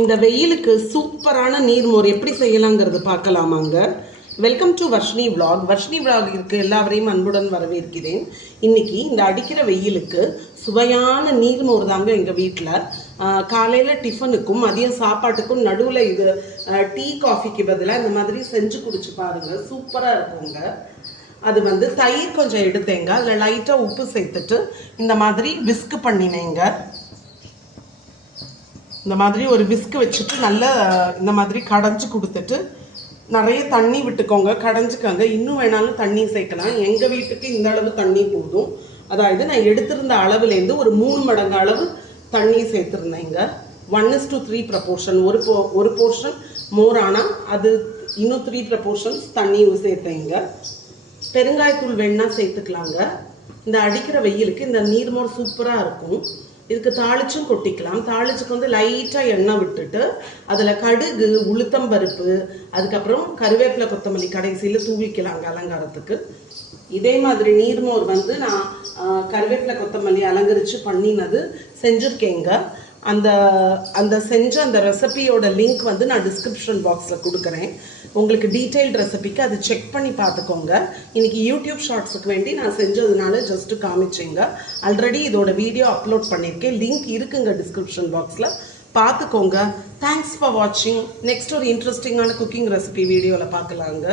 இந்த வெயிலுக்கு சூப்பரான நீர்மோர் எப்படி செய்யலாங்கிறது பார்க்கலாமாங்க. Welcome to Varshini vlog. Varshini விளாகிற்கு எல்லாவரையும் அன்புடன் வரவேற்கிறேன். இன்னைக்கு இந்த அடிக்கிற வெயிலுக்கு சுவையான நீர்மோர் தாங்க எங்கள் வீட்டில். காலையில் டிஃபனுக்கும் மதியம் சாப்பாட்டுக்கும் நடுவில் இது டீ காஃபிக்கு பதிலாக இந்த மாதிரி செஞ்சு குடிச்சு பாருங்கள், சூப்பராக இருக்குங்க. அது தயிர் கொஞ்சம் எடுத்தேங்க, அதில் லைட்டாக உப்பு சேர்த்துட்டு இந்த மாதிரி விஸ்க் பண்ணினேங்க. இந்த மாதிரி ஒரு விஸ்க் வச்சுட்டு நல்லா இந்த மாதிரி கடைஞ்சி கொடுத்துட்டு நிறைய தண்ணி விட்டுக்கோங்க, கடைஞ்சிக்கோங்க. இன்னும் வேணாலும் தண்ணி சேர்க்கலாம். எங்கள் வீட்டுக்கு இந்த அளவு தண்ணி போதும். அதாவது நான் எடுத்திருந்த அளவுலேருந்து ஒரு 3 மடங்கு அளவு தண்ணி சேர்த்துருந்தேங்க. 1:3 ப்ரப்போர்ஷன். ஒரு போர்ஷன் மோர் ஆனால் அது இன்னும் 3 ப்ரப்போர்ஷன்ஸ் தண்ணி சேர்த்தேங்க. பெருங்காயத்தூள் வேணா சேர்த்துக்கலாங்க. இந்த அடிக்கிற வெயிலுக்கு இந்த நீர்மோர் சூப்பராக இருக்கும். இதுக்கு தாளிச்சும் கொட்டிக்கலாம். தாளிச்சுக்கு லைட்டாக எண்ணெய் விட்டுட்டு அதில் கடுகு, உளுத்தம்பருப்பு, அதுக்கப்புறம் கருவேப்பிலை, கொத்தமல்லி கடைசியில் தூவிக்கலாங்க அலங்காரத்துக்கு. இதே மாதிரி நீர்மோர் நான் கருவேப்பிலை, கொத்தமல்லி அலங்கரித்து பண்ணினது செஞ்சுருக்கேங்க. அந்த செஞ்ச அந்த ரெசிபியோட லிங்க் நான் டிஸ்கிரிப்ஷன் பாக்ஸில் கொடுக்குறேன். உங்களுக்கு டீட்டெயில்டு ரெசிபிக்கு அது செக் பண்ணி பார்த்துக்கோங்க. இன்றைக்கி யூடியூப் ஷார்ட்ஸுக்கு வேண்டி நான் செஞ்சதுனால ஜஸ்ட்டு காமிச்சேங்க. ஆல்ரெடி இதோட வீடியோ அப்லோட் பண்ணியிருக்கேன், லிங்க் இருக்குங்க டிஸ்கிரிப்ஷன் பாக்ஸில், பார்த்துக்கோங்க. தேங்க்ஸ் ஃபார் வாட்சிங். நெக்ஸ்ட் ஒரு இன்ட்ரெஸ்டிங்கான குக்கிங் ரெசிபி வீடியோவில் பார்க்கலாங்க.